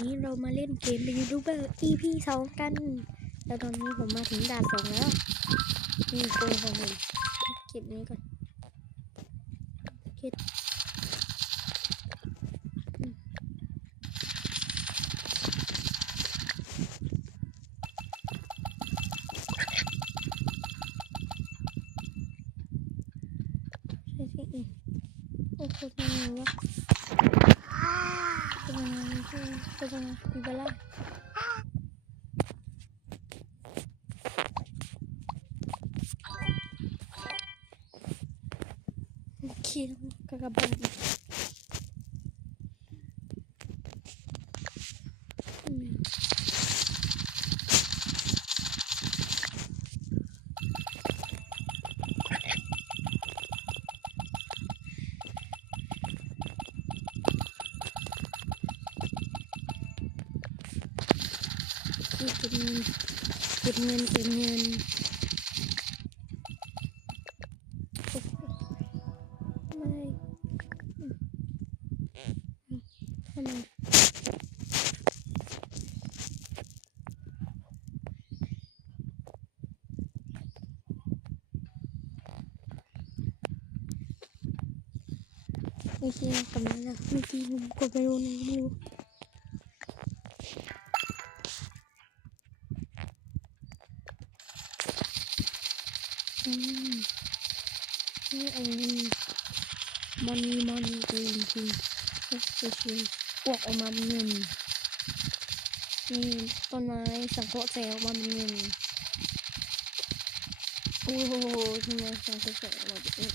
นี้เรามาเล่นเกมเป็นยูทูบเบอร์ EP สองกัน แล้วตอนนี้ผมมาถึงด่านสองแล้ว นี่โกงของผมเก็บนี้ก่อนเก็บโอ้โหทำไงวะเป็นยังไง คือเป็นยังไงมีเบลล่าเคียงกระบัง นี่เก็บเงินเก็บเงินเก็บเงินโอ้โหไม่อืมอืมทำไมเมื่อกี้กำลังนะเมื่อกี้ผมกดไปโดนอะไรไม่รู้อืมนี่เองมันมีมันจริงจริงๆก็คือพวกออกมาเป็นเงินนี่ต้นไม้สังเคราะห์แสงออกมาเป็นเงินโอ้โหทำไมสังเคราะห์แสงออกมาเป็นเงิน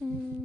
อืม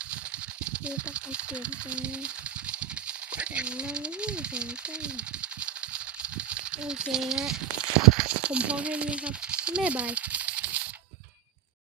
คือต้องไปเปลี่ยนเป็นอย่างนั้นนี่เสียงเต้นโอเคฮะผมพอแค่นี้ครับบ๊ายบาย